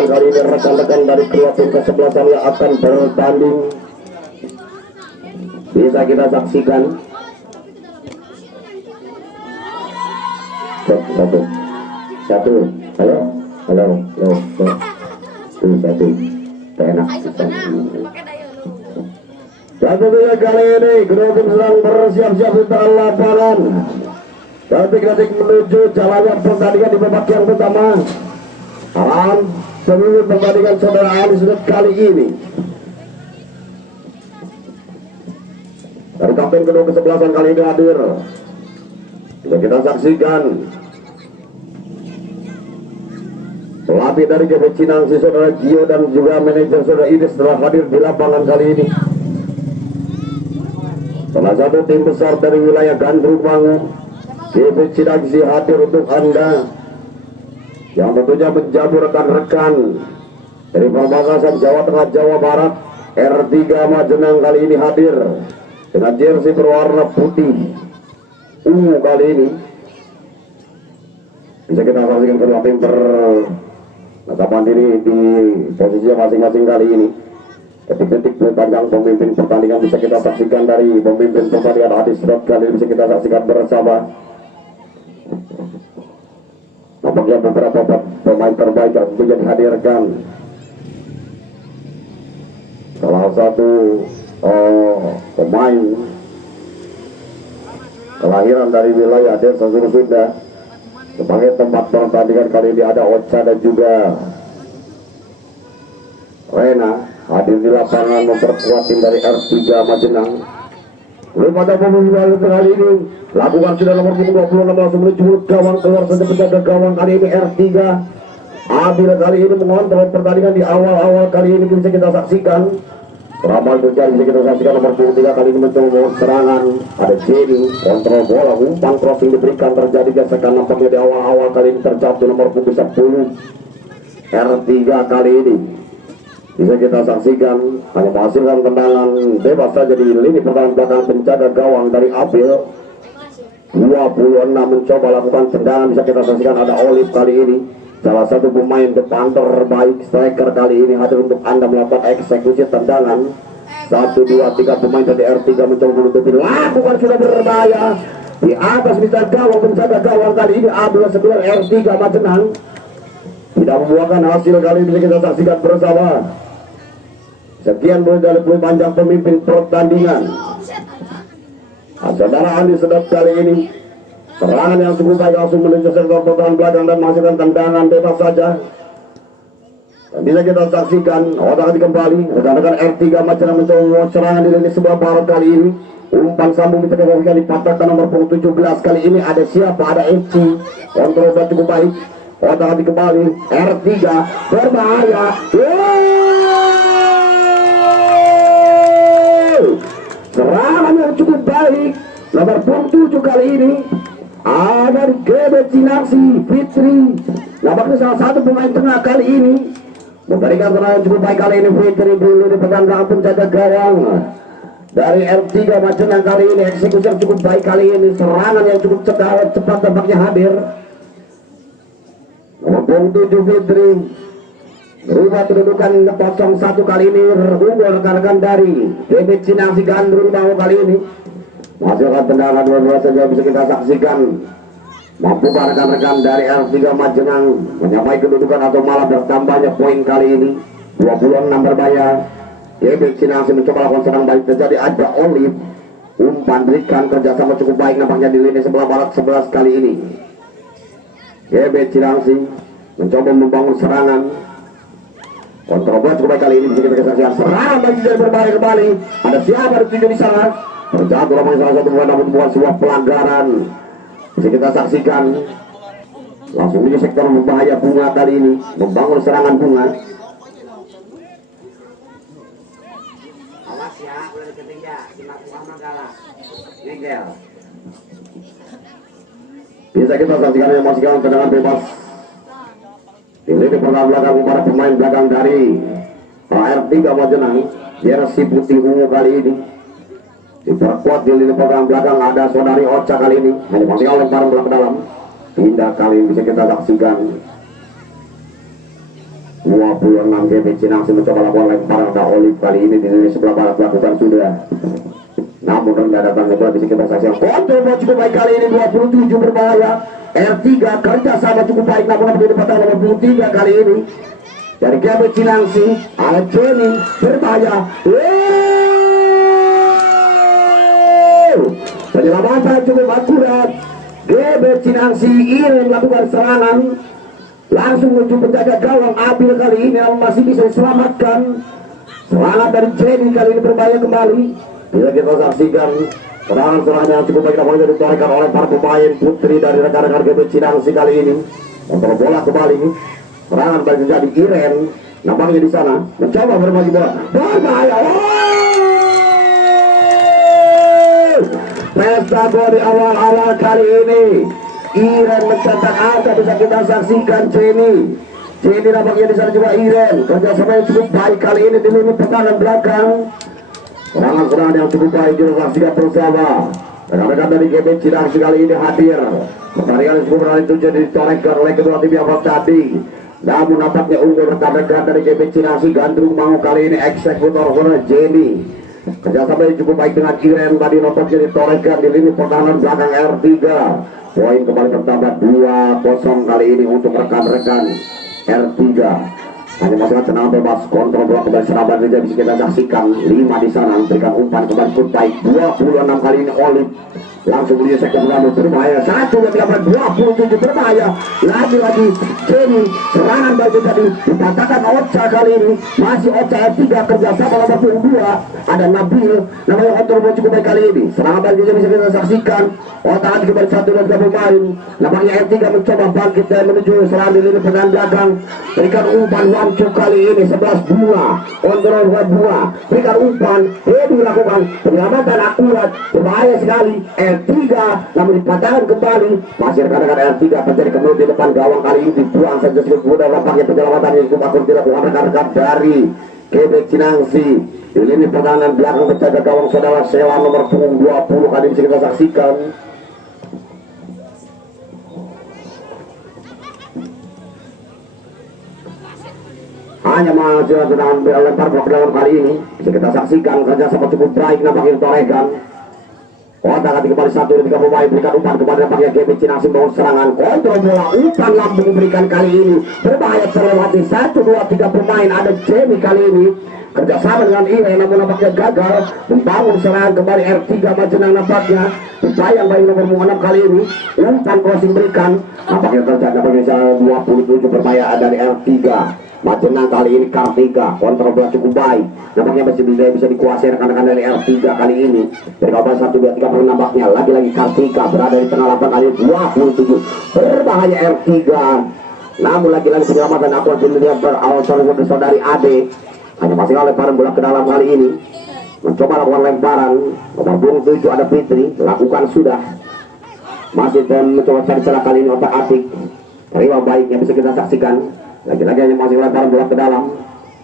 pertandingan kali ini rekan-rekan dari kedua tim kesebelasan yang akan bertanding bisa kita saksikan. Satu, halo, satu, enak. Dan tentunya kali ini kedua tim sedang bersiap-siap di tengah lapangan. Detik-detik menuju jalannya pertandingan di babak yang pertama. Pemimpin pertandingan saudara Ali sudah kali ini dari kapten kedua kesebelasan kali ini hadir. Bisa kita saksikan pelatih dari GB Cinangsi saudara Gio dan juga manajer saudara Idris telah hadir di lapangan kali ini. Salah satu tim besar dari wilayah Gandrung GB Cinangsi hadir untuk Anda, yang tentunya menjamu rekan-rekan dari perbatasan Jawa Tengah Jawa Barat. R3 Majenang kali ini hadir dengan jersey berwarna putih ungu kali ini. Bisa kita saksikan kedua tim bertatapan diri di posisinya masing-masing kali ini. Detik-detik panjang pemimpin pertandingan bisa kita saksikan dari pemimpin pertandingan Adi Sedot kali ini bisa kita saksikan bersama. Nampaknya beberapa pemain terbaik yang bisa dihadirkan. Salah satu pemain kelahiran dari wilayah Desa Sursunda. Sebagai tempat pertandingan kali ini ada Ocha dan juga Rena hadir di lapangan memperkuat tim dari R3 Majenang. Belum ada pembunuhan kali ini lakukan sudah nomor 26 langsung menuju gawang, keluar saja penjaga gawang kali ini R3 Abil kali ini mengontrol pertandingan di awal-awal kali ini bisa kita saksikan. Ramal terjadi bisa kita saksikan nomor 23 kali ini mencoba serangan, ada Jenny kontrol bola, umpan crossing diberikan terjadi gesekan nampaknya di awal-awal kali ini terjatuh nomor 10 R3 kali ini bisa kita saksikan hanya menghasilkan tendangan bebas saja di lini pertahanan belakang penjaga gawang dari Abil. 26 mencoba lakukan tendangan bisa kita saksikan ada Olive kali ini, salah satu pemain depan terbaik striker kali ini hadir untuk Anda melakukan eksekusi tendangan. 1, 2, 3 pemain dari R3 mencoba menutupi, lakukan sudah berbahaya di atas bisa gawang penjaga gawang kali ini Abil sebelah R3 Majenang tidak membuahkan hasil kali ini bisa kita saksikan bersama. Sekian dari panjang pemimpin pertandingan. Saudara Andi Sedot kali ini serangan yang cukup baik langsung menuju sektor pertahanan belakang dan menghasilkan tendangan bebas saja. Dan bisa kita saksikan otak kembali rekan-rekan R3 Majenang mencoba serangan di lini sebelah barat kali ini. Umpan sambung bisa kita saksikan dipatahkan nomor 17 kali ini ada siapa? Ada FC. Kontrol cukup baik. Otak kembali R3 berbahaya. Serangan yang cukup baik nomor 7 kali ini ada di GB Cinangsi Fitri. Nampaknya salah satu pemain tengah kali ini memberikan serangan yang cukup baik kali ini. Fitri dulu di pegang penjaga gawang dari R3 Majenang kali ini. Eksekusi yang cukup baik kali ini, serangan yang cukup cepat tampaknya hadir. Nomor 7 Fitri berubah kedudukan 0-1 kali ini, unggul rekan-rekan dari GB Cinangsi Gandrung Bau kali ini. Menghasilkan tendangan dua-dua saja bisa kita saksikan. Mampukah rekan-rekan dari R3 Majenang menyamai kedudukan atau malah bertambahnya poin kali ini? 26 berbahaya. GB Cinangsi mencoba lakukan serang balik terjadi ada Olive. Umpan berikan kerjasama cukup baik nampaknya di lini sebelah barat 11 kali ini. GB Cinangsi mencoba membangun serangan. Kontrol bola cukup baik kali ini bisa kita saksikan. Serangan bagi dari berbahaya kembali. Ada siapa dituju di sana? Terjatuh langsung salah satu pemain namun bukan sebuah pelanggaran. Bisa kita saksikan. Langsung di sektor berbahaya Bunga kali ini membangun serangan Bunga. Awas ya, boleh deketin ya. Simak Muhammad Galas. Nengel. Bisa kita saksikan yang masih kawan tendangan bebas. Ini di belakang para pemain belakang dari R3 Majenang. Jersey putih ungu kali ini diperkuat di lini belakang ada saudari Ocha kali ini. Hanya masih kawan lemparan bola ke dalam. Pindah kali ini bisa kita saksikan. 26 GB Cinangsi mencoba lakukan lemparan ke Olive kali ini di sebelah barat lakukan sudah, namun rendah datang kembali bisa kita saksikan kontrol cukup baik kali ini 27 berbahaya. R3 kerja sama cukup baik namun menjadi patah nomor 23 kali ini dari GB Cinangsi. Jenny berbahaya, penyelamatan cukup akurat. GB Cinangsi ini melakukan serangan langsung menuju penjaga gawang Abil kali ini namun masih bisa diselamatkan. Serangan dari Jenny kali ini berbahaya kembali. Bila kita saksikan serangan yang cukup baik namun ditorehkan oleh para pemain putri dari rekan-rekan GB Cinangsi kali ini. Kontrol bola kembali, serangan bagi jadi Iren nampaknya di sana mencoba berbagi bola berbahaya. Pesta gol di awal-awal kali ini. Iren mencetak angka bisa kita saksikan. Jenny nampaknya di sana juga Iren kerjasama yang cukup baik kali ini di lini pertahanan belakang. Serangan yang cukup baik kita saksikan bersama. Rekan-rekan dari GB Cinangsi kali ini hadir. Pertandingan yang cukup berani itu jadi ditorehkan oleh kedua tim yang tadi. Namun nampaknya unggul rekan-rekan dari GB Cinangsi. Gandrung mau kali ini eksekutor Jenny. Kerjasama yang cukup baik dengan Iren tadi nampaknya ditorehkan di lini pertahanan belakang R3. Poin kembali bertambah 2-0 kali ini untuk rekan-rekan R3. Hanya masalah tenang bebas, kontrol bola kembali Seraban saja bisa kita saksikan. 5 di sana memberikan umpan kembali pun baik. 26 kali ini Olive langsung beli sektor lalu berbahaya. 1-8 27 berbahaya. Lagi-lagi Jenny serangan baju tadi dipatahkan Ocha kali ini. Masih Ocha R3 kerjasama nomor 2. Ada Nabil namanya kontrol bola cukup baik kali ini. Serangan baju bisa kita saksikan. Otak kembali 1 dan 3 pemain. Nampaknya R3 mencoba bangkit dan menuju serangan di lini pertahanan belakang. Berikan umpan Wangcu kali ini 11 bunga. Kontrol bunga. Berikan umpan. Dilakukan penyelamatan akurat. Berbahaya sekali. R3 namun dipatahkan kembali. Masih rekan-rekan R3 terjadi kembali di depan gawang kali ini dibuang saja sedikit mudah. Nampaknya penyelamatan yang cukup akurat dilakukan rekan-rekan dari GB Cinangsi. Di lini pertahanan belakang penjaga gawang saudara Sheila nomor punggung 20 kali bisa kita saksikan. Hanya masih sedang lempar bola ke dalam kali ini bisa kita saksikan kerja sama cukup baik nampaknya ditorehkan. Kota kali kembali 1 dan 3 pemain berikan umpan kepada nampaknya GB Cinangsi membangun serangan. Kontrol bola umpan lambung memberikan kali ini berbahaya terlewati 1 2 3 pemain. Ada Jenny kali ini kerjasama dengan Iren namun nampaknya gagal membangun serangan kembali. R3 Majenang nampaknya upaya bayi nomor 6 kali ini umpan crossing berikan nampaknya terjadi nampaknya 27 berbahaya dari R3 Majenang kali ini. Kartika kontrol bola cukup baik nampaknya masih bisa dikuasai rekan-rekan dari R3 kali ini. Dari kawasan 1 2 3 pemain nampaknya lagi-lagi Kartika berada di tengah lapangan kali 27 berbahaya R3 namun lagi-lagi penyelamatan akurat dilihat berawal dari saudari Ade. Hanya masih lemparan bola ke dalam kali ini mencoba lakukan lemparan nomor 7 ada Fitri lakukan sudah masih dan mencoba cari celah kali ini otak atik terima baik yang bisa kita saksikan. Lagi-lagi hanya masih lemparan bola ke dalam.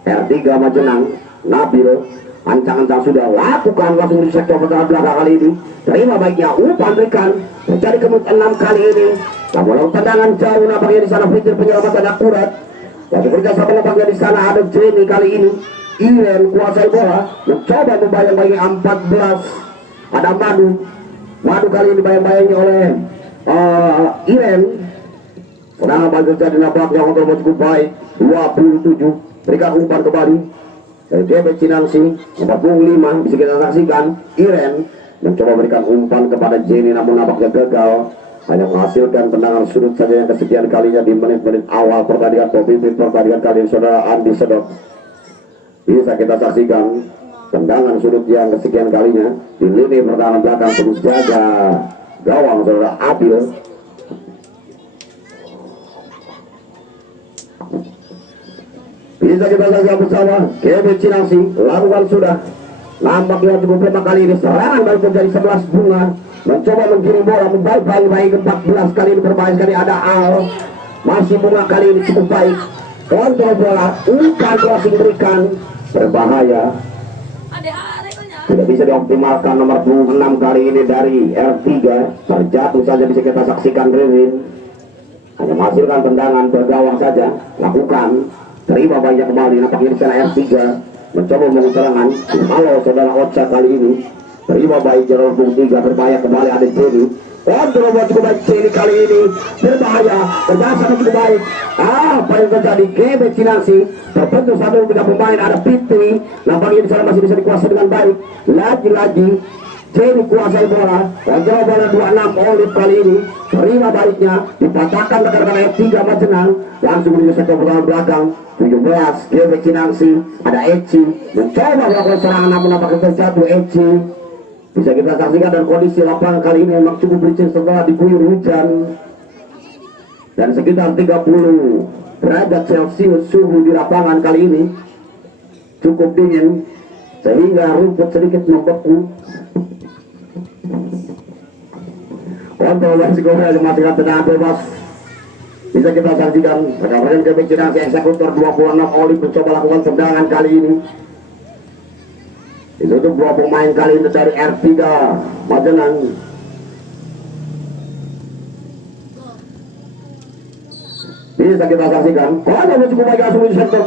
R3 Majenang Nabil ancang-ancang sudah lakukan langsung di sektor pertahanan belakang kali ini. Terima baiknya umpan berikan mencari ke 6 kali ini. Namun tendangan jauh nampaknya di sana Fitri penyelamatan akurat. Jadi kerjasama nampaknya di sana ada Jenny kali ini. Iren kuasai bola mencoba membayang-bayangi 14. Ada Madu kali ini bayang-bayangi oleh Iren. Serangan bagi jadi nampaknya kontrol cukup baik 27 berikan umpan kembali dari GB Cinangsi nomor 5 bisa kita saksikan. Iren mencoba berikan umpan kepada Jenny namun nampaknya gagal hanya menghasilkan tendangan sudut saja yang kesekian kalinya di menit-menit awal pertandingan. Pemimpin pertandingan kali ini saudara Andi Sedot bisa kita saksikan tendangan sudut yang kesekian kalinya di lini pertahanan belakang penjaga gawang saudara Abil. Bisa kita saksikan bersama GB Cinangsi lakukan sudah nampaknya cukup lemah kali ini. Serangan baru menjadi 11 bunga mencoba menggiring bola baik 14 kali ini berbahaya sekali. Ada Al masih bunga kali ini cukup baik kontrol bola umpan crossing berikan berbahaya tidak bisa dioptimalkan nomor 26 kali ini dari R3 terjatuh saja bisa kita saksikan. Ririn hanya menghasilkan tendangan bergawang saja lakukan terima banyak kembali. Nampaknya di sana R3 mencoba membangun serangan. Halo saudara Ocha kali ini terima baik jalur 3 berbahaya kembali ada Jenny. Kontrol buat cukup baik Jenny kali ini berbahaya, kerjasama cukup baik. Apa yang terjadi? Gebe Cinangsi terbentuk satu tiga pemain, ada Fitri. Nampaknya di sana masih bisa dikuasai dengan baik. Lagi-lagi Jenny kuasai bola, kontrol bola 26 Olive kali ini terima baiknya, dipatahkan rekan-rekan F3 Majenang, langsung menuju sektor pertahanan belakang 17 Gebe Cinangsi. Ada Eci mencoba melakukan serangan namun nampaknya terjatuh. Eci bisa kita saksikan dan kondisi lapangan kali ini memang cukup licin setelah diguyur hujan dan sekitar 30 derajat Celcius suhu di lapangan kali ini cukup dingin sehingga rumput sedikit membeku. Kontrol masih masih tendangan bebas bisa kita saksikan rekan-rekan Gebe Cinangsi eksekutor 26 Olive mencoba lakukan tendangan kali ini. Itu dua pemain kali ini dari R3 Majenang. Bisa kita saksikan. Ada cukup baik langsung di sektor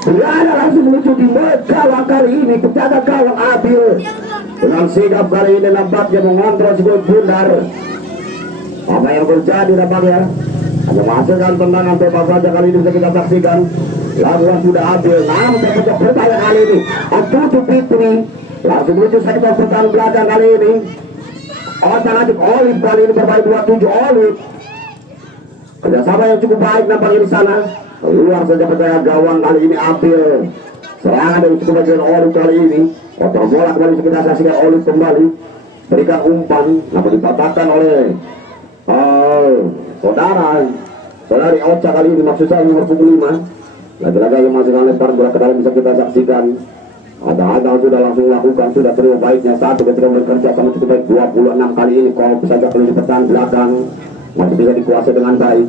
berada langsung menuju di gawang kali ini. Penjaga gawang Abil dengan sigap kali ini nampaknya mengontrol sebuah bundar. Apa yang terjadi nampaknya hanya menghasilkan tendangan bebas saja kali ini bisa kita saksikan. Lawan sudah Abil, namun terpecah berbahaya kali ini. Tutup Fitri langsung menuju sektor pertahanan belakang kali ini. Otak-atik Olive kali ini berbahaya 27 Olive. Kerjasama yang cukup baik nampaknya di sana. Keluar saja percaya gawang kali ini Abil. Serangan dari cukup bagian Olive kali ini. Kontrol bola kembali bisa kita saksikan. Olive kembali berikan umpan, namun dipatahkan oleh saudari Ocha kali ini, maksud saya nomor 5. Lagi-lagi yang masih lempar bola ke dalam bisa kita saksikan. Ada sudah langsung lakukan, sudah terima baiknya satu ketika bekerja sama cukup baik 26 kali ini. Kalau saja kali di pertahanan belakang masih bisa dikuasai dengan baik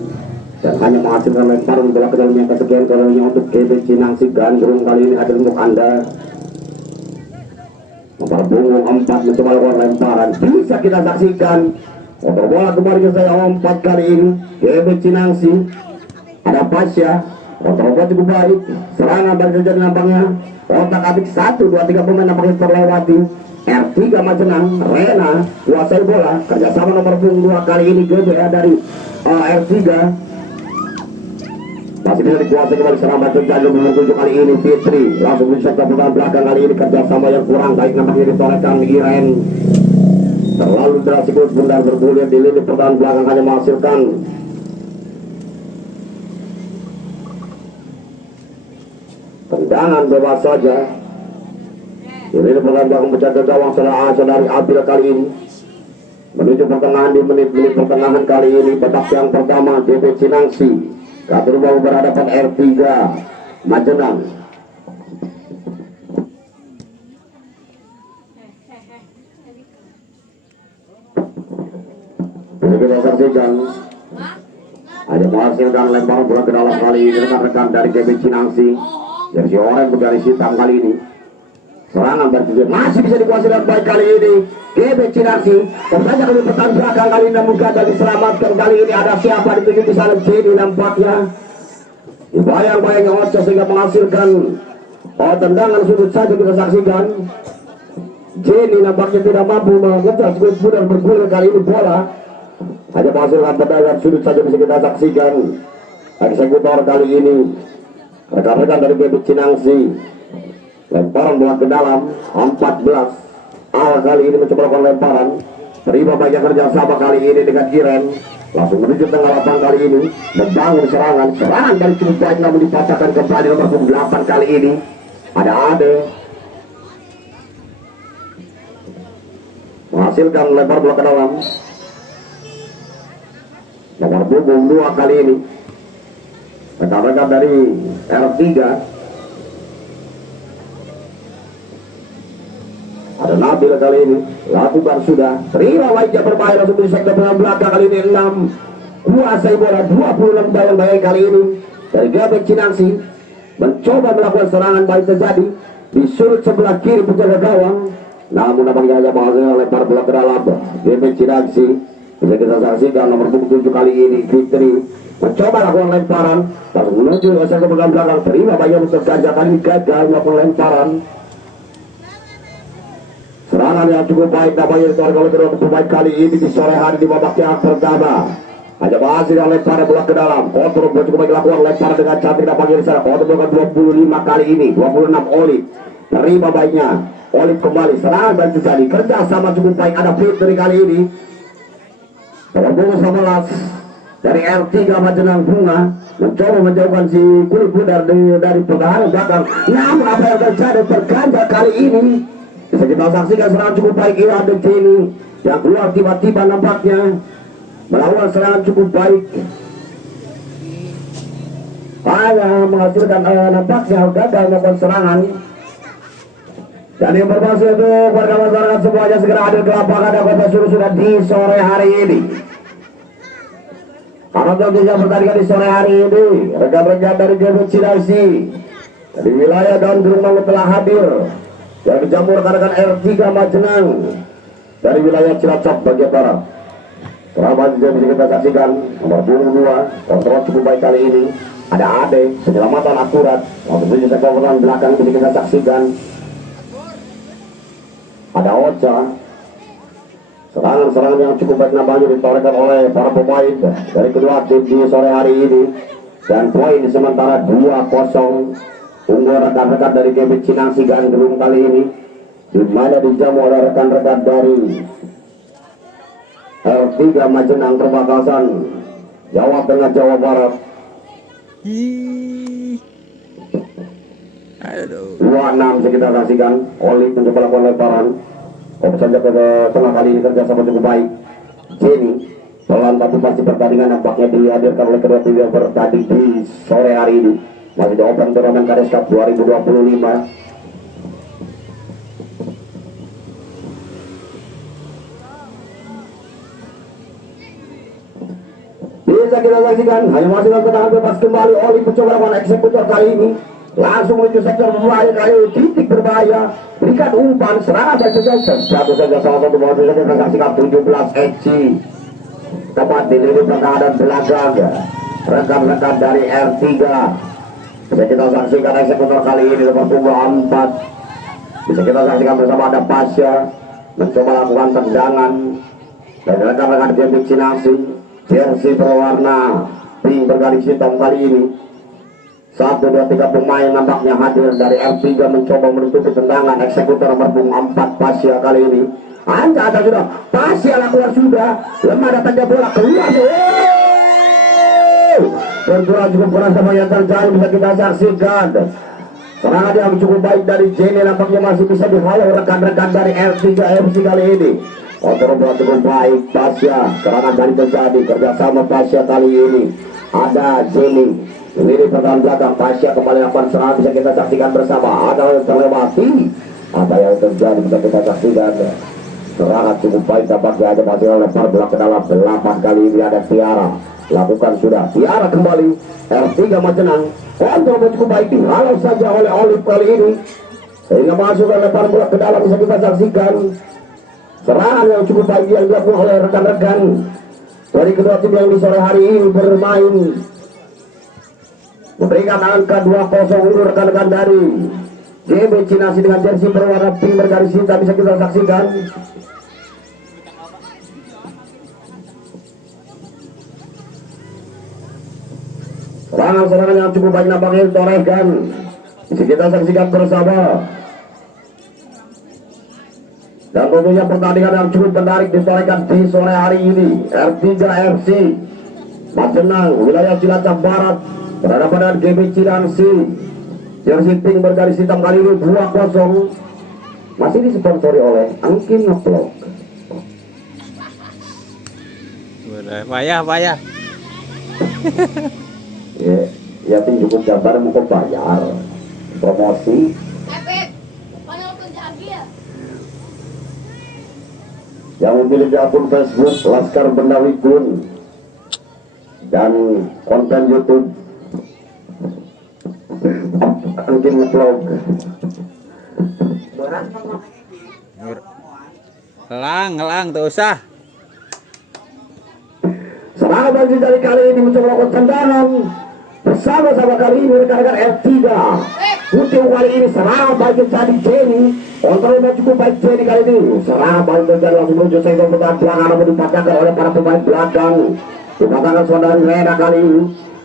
dan hanya menghasilkan lemparan bola ke dalam yang kesekian kalinya untuk Gebe Cinangsi. Gandrung kali ini hadir untuk Anda. Nomor punggung 4 mencoba lakukan lemparan, bisa kita saksikan. Motor bola kembali ke saya 4 kali ini Gebe Cinangsi. Ada Pasya, motor bola cukup baik, serangan balik terjadi nampaknya. Otak-atik 1, 2, 3 pemain nampaknya terlewati. R3 Majenang, Rena kuasai bola, kerjasama nomor punggung 2 kali ini GBA dari R3. Masih bisa dikuasai kembali serangan terjadi nomor 7 kali ini Fitri. Langsung di sektor pertahanan belakang kali ini kerjasama yang kurang baik nampaknya ditorehkan Iren. Terlalu drastis bundar bergulir di lini pertahanan belakang hanya menghasilkan tendangan bebas saja. Ini pertahanan belakang menjaga gawang saudari Abil kali ini menuju pertengahan di menit-menit pertengahan kali ini. Babak yang pertama Gebe Cinangsi Katur mau berhadapan R3 Majenang. Bisa kita saksikan ada menghasilkan lemparan bola ke dalam kali ini rekan-rekan dari Gebe Cinangsi. Jersey oranye bergaris hitam kali ini. Serangan bertujuan masih bisa dikuasai dengan baik kali ini Gebe Cinangsi. Tersaja kali pertahanan belakang kali ini namun gagal diselamatkan. Kali ini ada siapa dituju di sana Jenny nampaknya. Bayang-bayangnya Ocha sehingga menghasilkan tendangan sudut saja kita saksikan. Jenny nampaknya tidak mampu mengejar skuad dan bergulir kali ini bola. Hanya menghasilkan tendangan sudut saja bisa kita saksikan. Eksekutor kali ini rekan-rekan dari Gebe Cinangsi. Lemparan bola ke dalam 14 awal kali ini mencoba melakukan lemparan. Terima banyak kerjasama kali ini dengan Iren. Langsung menuju tengah lapangan kali ini membangun serangan dari cukup baik namun dipatahkan kembali nomor 8 kali ini. Ada Ade menghasilkan lempar bola ke dalam nomor punggung 2 kali ini rekan-rekan dari R3. Ada Nabil kali ini lakukan sudah terima wajah berbahaya langsung di sektor belakang kali ini 6 kuasai bola 26 bayang-bayang kali ini dari Gebe Cinangsi mencoba melakukan serangan baik terjadi di sudut sebelah kiri penjaga gawang namun nampaknya hanya menghasilkan lempar bola ke dalam. Gebe Cinangsi Bisa kita saksikan nomor punggung 7 kali ini Fitri mencoba lakukan lemparan lalu menuju ke sektor belakang, terima bagian untuk gajah kali gagal melakukan lemparan. Serangan yang cukup baik namanya ditorek oleh kedua pemain kali ini di sore hari di babak yang pertama. Hanya berhasil yang lemparan bola ke dalam. Kontrol cukup baik lakukan lemparan dengan cantik nampaknya di sana. Kontrol 25 kali ini, 26 Olip. Terima baiknya. Olip kembali serangan dan terjadi kerja sama cukup baik. Ada Fitri kali ini. Nomor punggung 11 dari R3 Majenang Bunga mencoba menjauhkan si kulit pudar dari pertahanan belakang. Namun apa yang terjadi terganjal kali ini? Bisa kita saksikan serangan cukup baik ini ada Jenny yang keluar tiba-tiba nampaknya melawan serangan cukup baik. Hanya menghasilkan nampaknya gagal melakukan serangan. Dan yang bermaksud itu warga masyarakat semuanya segera hadir ke lapangan dan Kota Sulu sudah di sore hari ini. Karena tentunya pertandingan di sore hari ini rekan-rekan dari GP Cilengsi dari wilayah Daun Gunung Mangu telah hadir. Yang dijamu rekan-rekan R3 Majenang dari wilayah Cilacap bagian barat. Selama juga bisa kita saksikan nomor punggung 2 kontrol cukup baik kali ini. Ada Ade penyelamatan akurat waktu itu sektor belakang bisa kita saksikan. Ada Ocha serangan-serangan yang cukup baik nampaknya ditorehkan oleh para pemain dari kedua tim di sore hari ini. Dan poin sementara 2-0 unggul rekan-rekan dari GB Cinangsi Gandrung kali ini, di mana dijamu oleh rekan-rekan dari R3 Majenang Perbatasan Jawa Tengah Jawa Barat. 26 bisa kita saksikan. Oli mencoba lakukan lemparan saja ke tengah kali ini kerja sama cukup baik. Jenny pelan tapi pasti pertandingan nampaknya dihadirkan oleh kedua tim yang bertanding di sore hari ini. Masih di Open Turnamen Kades Cup 2025. Bisa kita saksikan hanya masih dalam tendangan bebas kembali. Oli mencoba lakukan eksekutor kali ini langsung menuju sektor berbahaya kali ini, titik berbahaya, berikan umpan serangan dan sejauh satu saja salah satu bola bisa kita saksikan 17 HC tepat di lini pertahanan belakang rekan-rekan dari R3. Bisa kita saksikan eksekutor kali ini nomor punggung 4. Bisa kita saksikan bersama ada Pasya mencoba lakukan tendangan dan rekan-rekan game Cinangsi jersey berwarna pink bergaris hitam kali ini. 1, 2, 3 pemain nampaknya hadir dari R3 mencoba menutupi tendangan eksekutor nomor punggung 4 Pasya kali ini. Anda ada sudah Pasya lakukan sudah lemah datangnya bola keluar. Bergerak cukup keras sama yang terjadi bisa kita saksikan. Serangan yang cukup baik dari Jenny nampaknya masih bisa dihalau rekan-rekan dari R3 FC kali ini. Kontrol bola cukup baik Pasya. Serangan dari terjadi kerjasama Pasya kali ini. Ada Jenny ini pertahanan belakang. Pasya kembali lakukan serangan bisa kita saksikan bersama. Ada yang terlewati. Apa yang terjadi bisa kita saksikan. Serangan cukup baik tampaknya ada masih lempar bola ke dalam 8 kali ini ada Tiara. Lakukan sudah Tiara kembali. R3 Majenang kontrol cukup baik dihalau saja oleh Olip kali ini sehingga masuk lempar bola ke dalam bisa kita saksikan. Serangan yang cukup baik yang dilakukan oleh rekan-rekan dari kedua tim yang di sore hari ini bermain memberikan angka 2-0 untuk rekan-rekan dari GB Cinangsi dengan jersey berwarna pink bergaris hitam bisa kita saksikan. Serangan-serangan yang cukup baik nampaknya ditorehkan bisa kita saksikan bersama. Dan tentunya pertandingan yang cukup menarik ditorehkan di sore hari ini. R3 FC Majenang wilayah Cilacap Barat berhadapan dengan GB Cinangsi jersey pink bergaris hitam kali ini 2-0 masih disponsori oleh Angkin Ngevlog. Payah. Ya tim cukup gambar mau bayar promosi. Yang memiliki akun Facebook Laskar Bendawi Gun dan konten YouTube Angkin Ngevlog. Ngelang tuh usah. serangan bagi dari kali ini mencoba melakukan tendangan bersama-sama kali ini rekan-rekan F3 Putih kali ini serangan baik terjadi Jenny kontrolnya cukup baik Jenny kali ini serangan baik terjadi langsung menuju sektor pertahanan belakang namun dipatahkan oleh para pemain belakang dipatahkan saudari Rena kali ini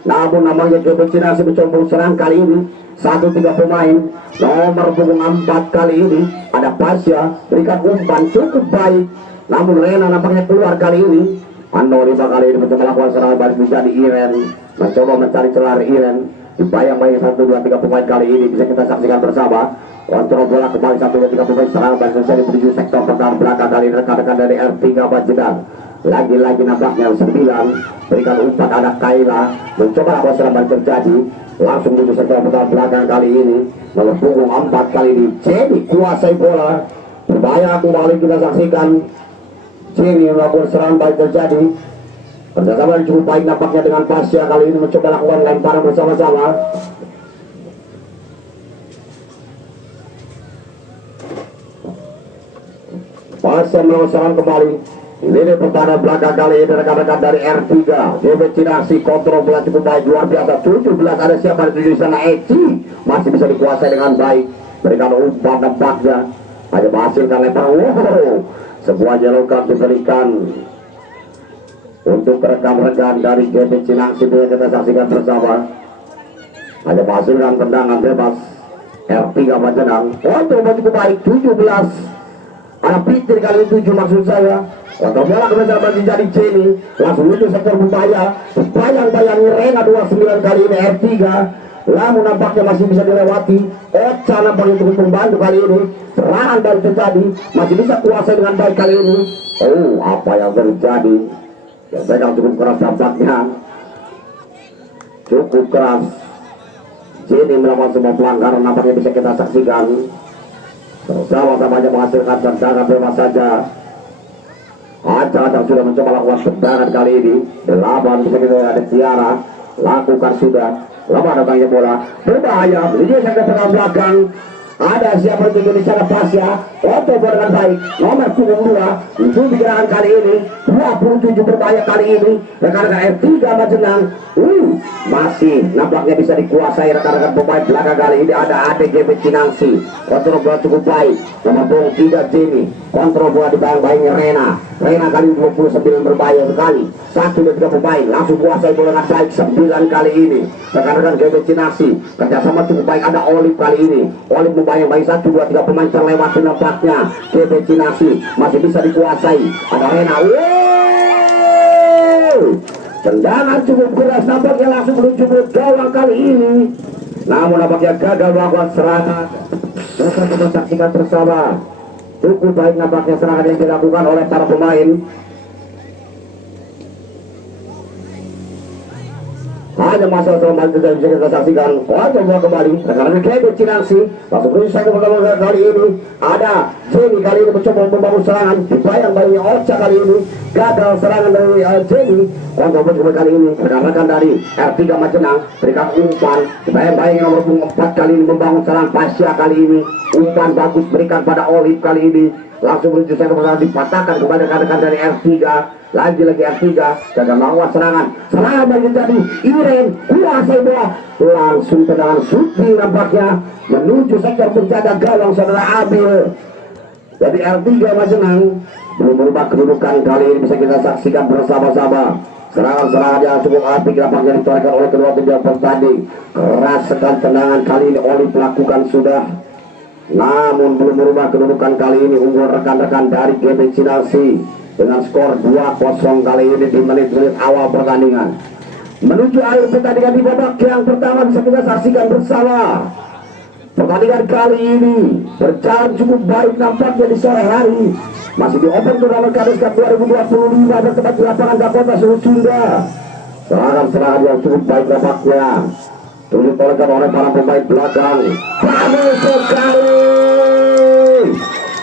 namun namanya Kebecinasi mencoba serang kali ini 1-3 pemain nomor punggung 4 kali ini ada Pasya berikan umpan cukup baik namun Rena nampaknya keluar kali ini Andori kali ini mencoba melakukan serangan balik menjadi Iren mencoba mencari celah Iren dibayang-bayang 1-2-3 pemain kali ini bisa kita saksikan bersama kontrol bola kembali 1-2-3 pemain serangan balik menjadi menuju sektor pertahanan belakang kali ini rekan-rekan dari R3 Bajedang lagi-lagi nampaknya 9 berikan umpan ada Kaila mencoba melakukan serangan balik terjadi langsung menuju sektor pertahanan belakang kali ini nomor punggung 4 kali ini Jenny kuasai bola berbahaya kembali kita saksikan Jenny melakukan serangan baik terjadi kerjasama yang cukup baik nampaknya dengan Pasya kali ini mencoba lakukan lemparan bersama-sama Pasya melakukan serangan kembali lini pertahanan belakang kali ini rekan-rekan dari R3 Kebecinasi kontrol bola cukup baik luar biasa 17 ada siapa di sana Eci masih bisa dikuasai dengan baik berikan umpan nampaknya hanya menghasilkan lemparan sebuah yellow card diberikan untuk rekan-rekan dari Kebecinasi kita saksikan bersama hanya menghasilkan tendangan bebas R3 Bajedang kontrol bola cukup baik 17 ada Peter kali 7 maksud saya kontrol bola kebesaran bagi jadi Jenny langsung menuju sektor berbahaya bayang-bayang Rena 29 kali ini R3 namun nampaknya masih bisa dilewati Ocha nampaknya untuk membantu kali ini serangan baik terjadi masih bisa kuasai dengan baik kali ini apa yang terjadi gesekan cukup keras dampaknya cukup keras Jenny melakukan semua pelanggaran nampaknya bisa kita saksikan bersama-sama menghasilkan tendangan bebas saja Acak sudah mencoba lakukan tendangan kali ini 8 bisa kita ada Tiara lakukan sudah lama datangnya bola berbahaya menuju sektor pertahanan belakang ada siapa itu di sana Pasya otot dengan baik nomor punggung 2 untuk gerakan kali ini 27 berbahaya kali ini rekan-rekan F3 Bajedang masih nampaknya bisa dikuasai rekan-rekan pemain belakang kali ini ada ADG Becinangsi kontrol bola cukup baik nomor punggung 3 Jenny kontrol bola dibayang-bayangnya Rena kali 29 berbahaya sekali 1-3 pemain langsung kuasai bola dengan baik 9 kali ini rekan-rekan Kebecinasi kerjasama cukup baik ada Olive kali ini Olive membayang-bayang 1-2-3 pemain terlewati nampaknya Kebecinasi masih bisa dikuasai ada Rena tendangan cukup keras nampaknya langsung menuju ke gawang kali ini namun nampaknya gagal melakukan serangan kita saksikan bersama cukup baik nampaknya serangan yang dilakukan oleh para pemain hanya masalah soal tidak bisa kita saksikan coba kembali rekan-rekan Kebecinasi langsung menuju saya pertama kali ini ada Jenny kali ini mencoba membangun serangan dibayang-bayangnya Ocha kali ini gagal serangan dari Jenny kontrol kali ini rekan-rekan dari R3 Bajedang berikan umpan dibayang-bayangnya nomor 4 kali ini membangun serangan Pasya kali ini umpan bagus berikan pada Olive kali ini langsung menuju sektor pertahanan dipatahkan kepada rekan-rekan dari R3 lagi-lagi R3 gagal melakukan serangan bagi jadi Iren kuasai bola langsung tendangan shooting nampaknya menuju sektor penjaga gawang saudara Abil jadi R3 Bajedang belum berubah kedudukan kali ini bisa kita saksikan bersama-sama serangan-serangan yang cukup apik nampaknya ditorehkan oleh kedua tim yang bertanding keras sekali tendangan kali ini Olive lakukan sudah namun belum berubah kedudukan kali ini unggul rekan-rekan dari Kebecinasi dengan skor 2-0 kali ini di menit-menit awal pertandingan menuju akhir pertandingan di babak yang pertama bisa kita saksikan bersama pertandingan kali ini berjalan cukup baik nampaknya di sore hari masih di Open Turnamen Kades Cup 2025 bertempat di lapangan Dakota Sunda serangan-serangan yang cukup baik nampaknya ditolakkan oleh para pemain belakang bagus sekali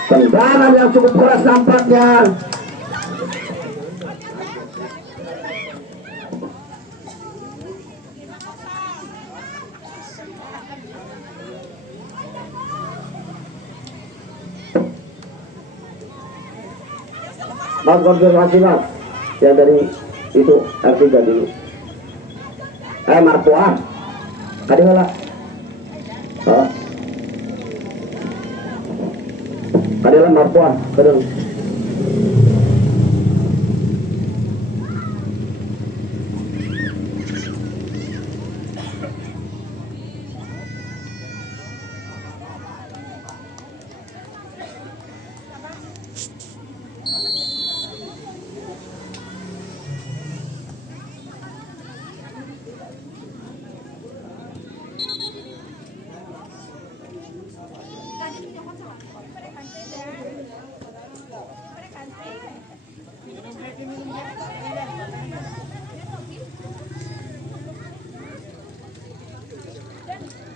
tendangan yang cukup keras nampaknya Mas konfirmasi mas yang dari itu R3 dulu. Marpoa kadi wala kadi lah Marpoa kadang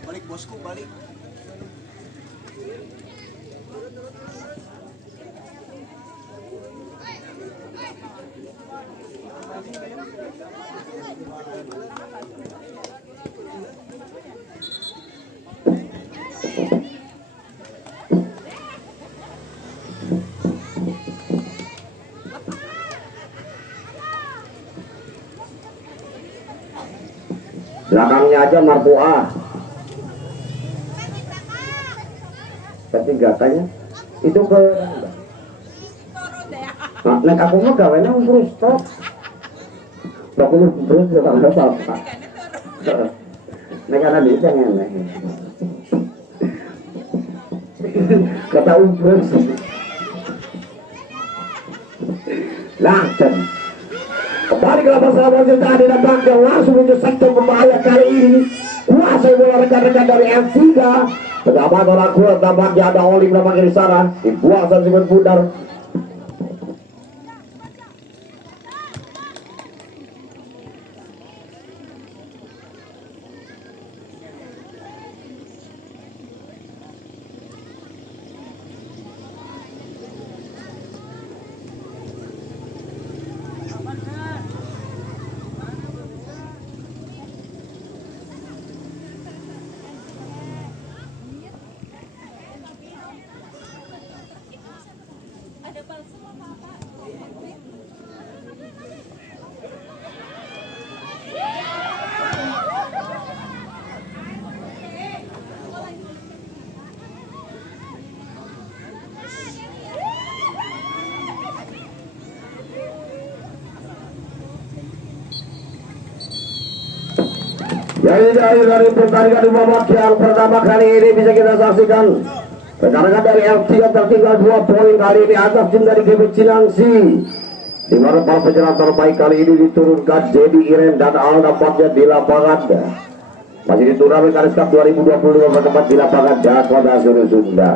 Balik bosku, balik. belakangnya aja Marpoa ketiga tanya itu ke naik aku mah gawenya urus stop aku terus juga nggak apa-apa naik karena bisa ngenek kata urus langsung kembali ke lapangan sahabat kita di depan yang langsung menuju sektor berbahaya kali ini kuasai bola rekan-rekan dari M3 pertama tolak kuat tampaknya ada Oli berapa kiri sana dibuang sama Simon Pudar. Jadi dari pertandingan di babak yang pertama kali ini bisa kita saksikan rekan-rekan dari F3 tertinggal 2 poin kali ini atas tim dari GB Cinangsi, di mana para penyerang terbaik kali ini diturunkan Jadi Iren dan Al dapatnya di lapangan masih di turnamen Karis Cup 2025 bertempat di lapangan Dakota Nasional Sunda.